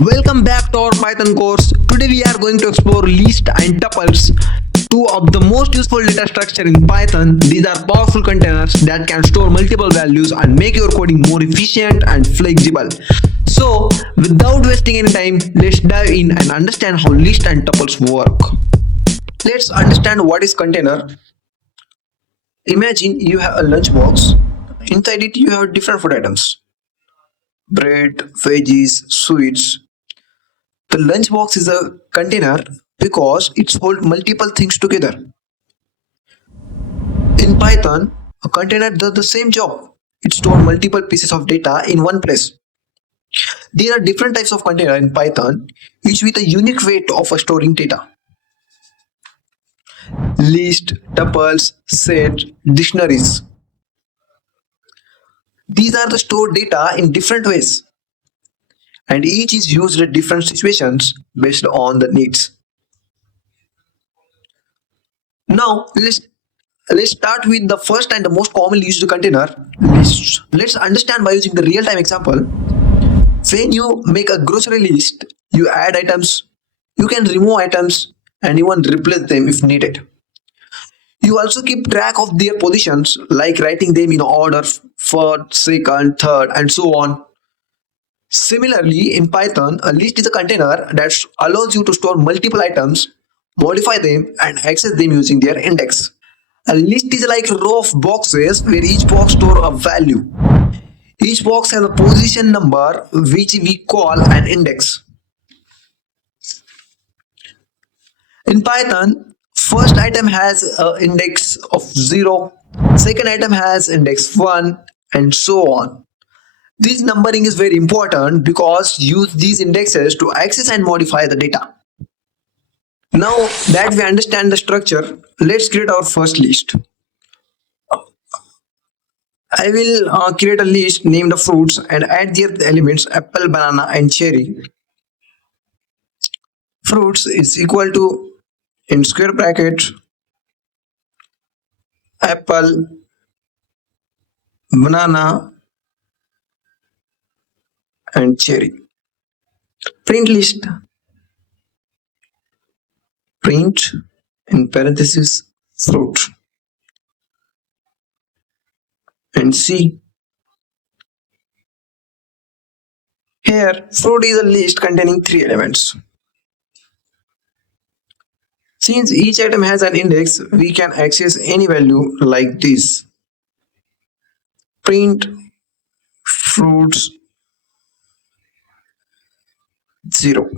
Welcome back to our Python course. Today we are going to explore list and tuples, two of the most useful data structure in Python. These are powerful containers that can store multiple values and make your coding more efficient and flexible. So, without wasting any time, let's dive in and understand how list and tuples work. Let's understand what is container. Imagine you have a lunchbox. Inside it you have different food items. Bread, veggies, sweets. The lunchbox is a container because it holds multiple things together. In Python, a container does the same job. It stores multiple pieces of data in one place. There are different types of container in Python, each with a unique way of storing data. List, tuples, set, dictionaries. These are the stored data in different ways, and each is used in different situations based on the needs. Now let's start with the first and the most commonly used container, lists. Let's understand by using the real-time example. When you make a grocery list, you add items, you can remove items, and even replace them if needed. You also keep track of their positions, like writing them in order, first, second, third, and so on. Similarly, in Python, a list is a container that allows you to store multiple items, modify them, and access them using their index. A list is like a row of boxes where each box stores a value. Each box has a position number which we call an index. In Python, first item has an index of 0, second item has index 1, and so on. This numbering is very important because use these indexes to access and modify the data. Now that we understand the structure, let's create our first list. I will create a list, name the fruits, and add their elements apple, banana, and cherry. Fruits is equal to, in square bracket, apple, banana, and cherry. Print list, print in parentheses fruit, and see. Here, fruit is a list containing 3 elements. Since each item has an index, we can access any value like this. Print fruits 0.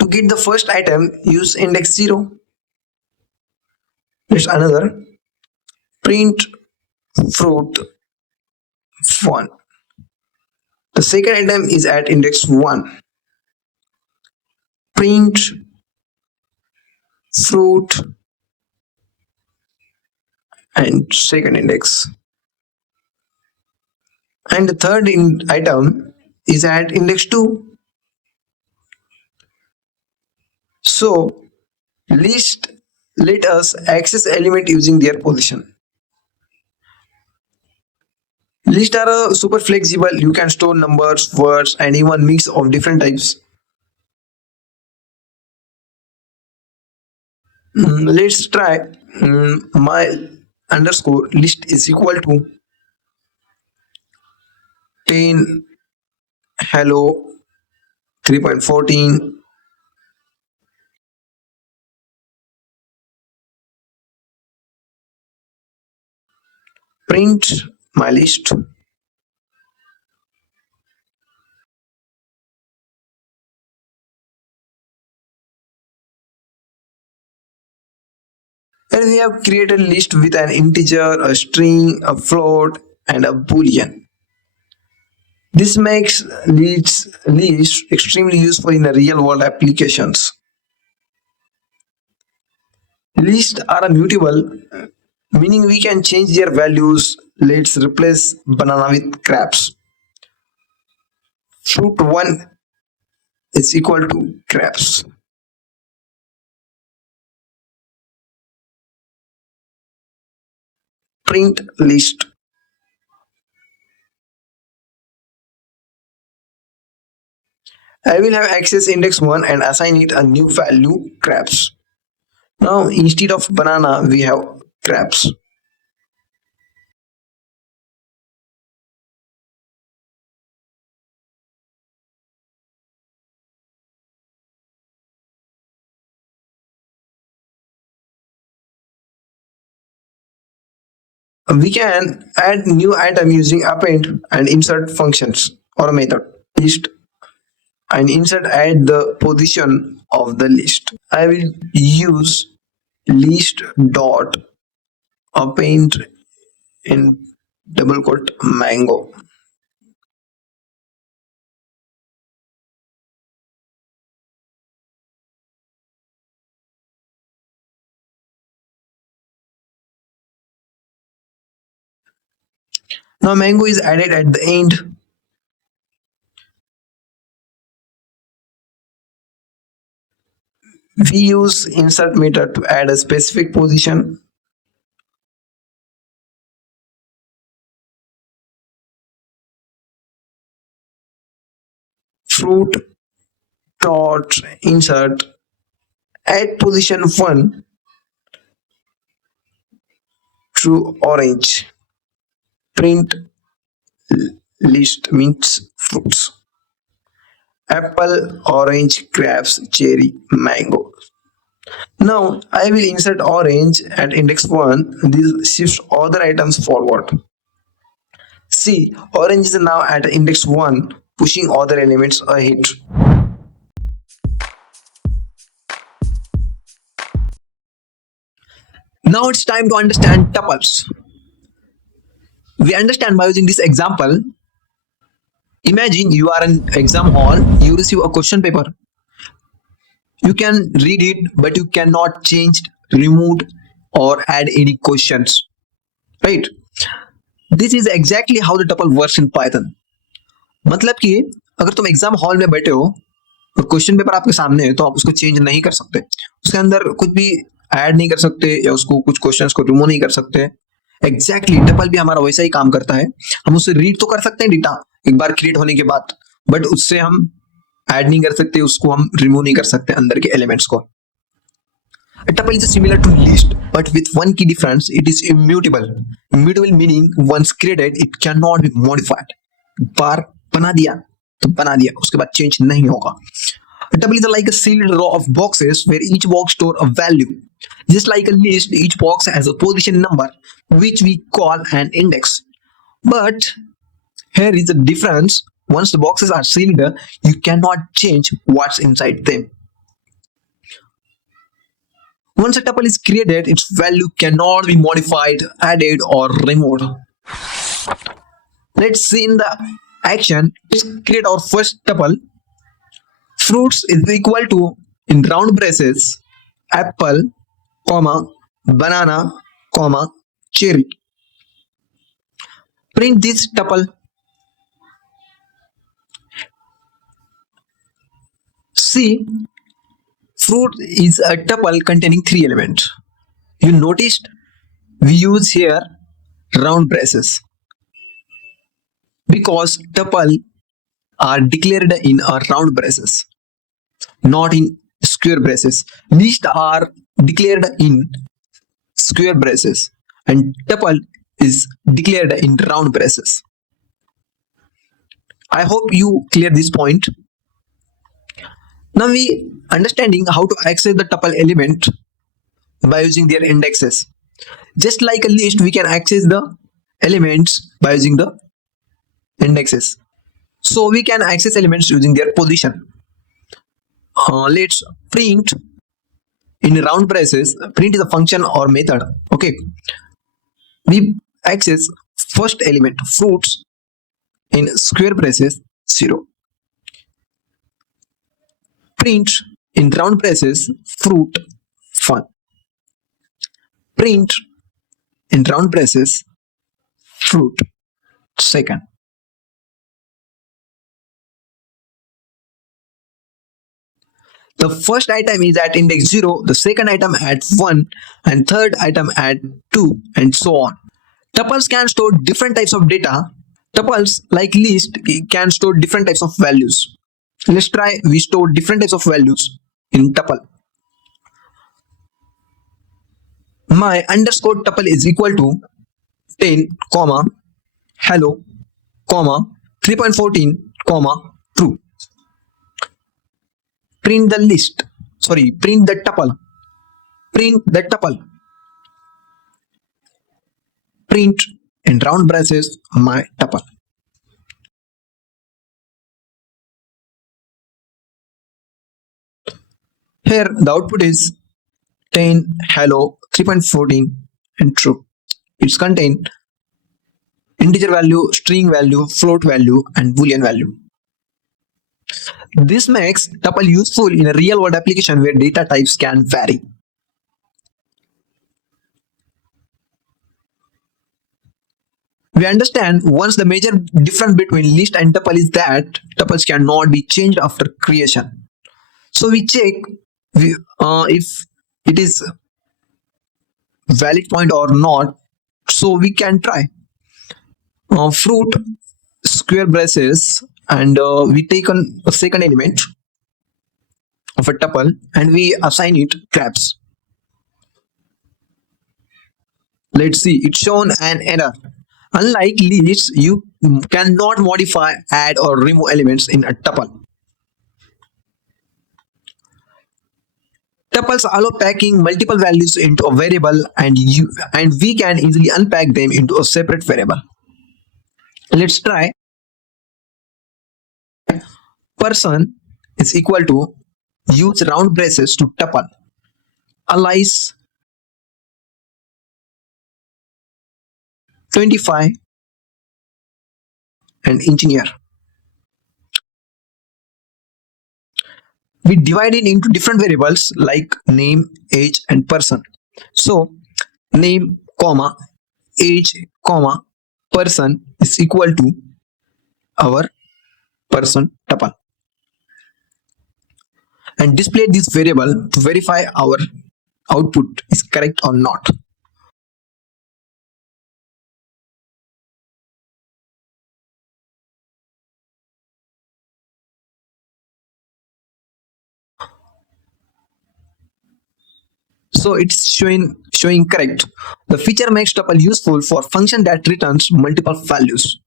To get the first item, use index 0. Next another. Print fruit 1. The second item is at index 1. Print fruit and second index. And the third item is at index 2. So list let us access element using their position. Lists are super flexible. You can store numbers, words, and even mix of different types. Let's try. My underscore list is equal to 10 hello 3.14. Print my list. And we have created a list with an integer, a string, a float, and a boolean. This makes lists extremely useful in real world applications. Lists are mutable, meaning we can change their values. Let's replace banana with crabs. Fruit 1 is equal to crabs. Print list. I will have access index 1 and assign it a new value crabs. Now instead of banana we have crabs. We can add new item using append and insert functions or a method. List and insert at the position of the list. I will use list dot append in double quote mango. Now mango is added at the end. We use insert method to add a specific position. Fruit dot insert at position 1 to orange. Print list means fruits. Apple, orange, grapes, cherry, mango. Now I will insert orange at index 1. This shifts other items forward. See, orange is now at index 1, pushing other elements ahead. Now it's time to understand tuples. We understand by using this example. Imagine you are in exam hall, you receive a question paper. You can read it, but you cannot change, remove, or add any questions. Right? This is exactly how the tuple works in Python. मतलब कि अगर तुम exam hall में बैठे हो और question paper आपके सामने है तो आप उसको चेंज नहीं कर सकते, उसके अंदर कुछ भी ऐड नहीं कर सकते या उसको कुछ क्वेश्चंस को रिमूव नहीं कर सकते. एग्जैक्टली टपल भी हमारा वैसा ही काम करता है. हम उससे रीड तो कर सकते हैं डेटा एक बार क्रिएट होने के बाद, बट उससे हम ऐड नहीं कर सकते, उसको हम रिमूव नहीं कर सकते अंदर के एलिमेंट्स को. A tuple is similar to list, but with one key difference, it is immutable. Immutable meaning once created, it cannot be modified. बार बना दिया तो बना दिया, उसके बाद चेंज नहीं होगा. A tuple is like a sealed row of boxes where each box store a value. Just like a list, each box has a position number, which we call an index. But here is the difference. Once the boxes are sealed, you cannot change what's inside them. Once a tuple is created, its value cannot be modified, added, or removed. Let's see in the action. Let's create our first tuple. Fruits is equal to, in round braces, apple, comma, banana, comma, cherry. Print this tuple. See, fruit is a tuple containing 3 elements. You noticed we use here round braces because tuple are declared in a round braces, not in square braces. List are declared in square braces and tuple is declared in round braces. I hope you clear this point. Now we understanding how to access the tuple element by using their indexes. Just like a list, we can access the elements by using the indexes. So we can access elements using their position. Let's print in round braces. Print is a function or method. Okay. We access first element fruits in square braces 0. Print in round braces fruit 1. Print in round braces fruit 2nd. The first item is at index 0, the second item at 1, and third item at 2, and so on. Tuples can store different types of data. Tuples, like list, can store different types of values. Let's try we store different types of values in tuple. My underscore tuple is equal to 10, comma, hello, comma, 3.14, comma, true. Print the list. Sorry, print the tuple. Print the tuple. Print in round braces my tuple. Here the output is 10, hello, 3.14 and true. It's contain integer value, string value, float value and boolean value. This makes tuple useful in a real world application where data types can vary. We understand once the major difference between list and tuple is that tuples cannot be changed after creation. So we check if it is valid point or not. So we can try fruit square braces and we take on a second element of a tuple and we assign it crabs. Let's see, it's shown an error. Unlike lists, you cannot modify, add or remove elements in a tuple. Tuples allow packing multiple values into a variable and we can easily unpack them into a separate variable. Let's try person is equal to use round braces to tuple. Alias 25 and engineer. We divide it into different variables like name, age and person. So name, comma, age, comma, person is equal to our person tuple and display this variable to verify our output is correct or not. So it's showing correct. The feature makes tuple useful for function that returns multiple values.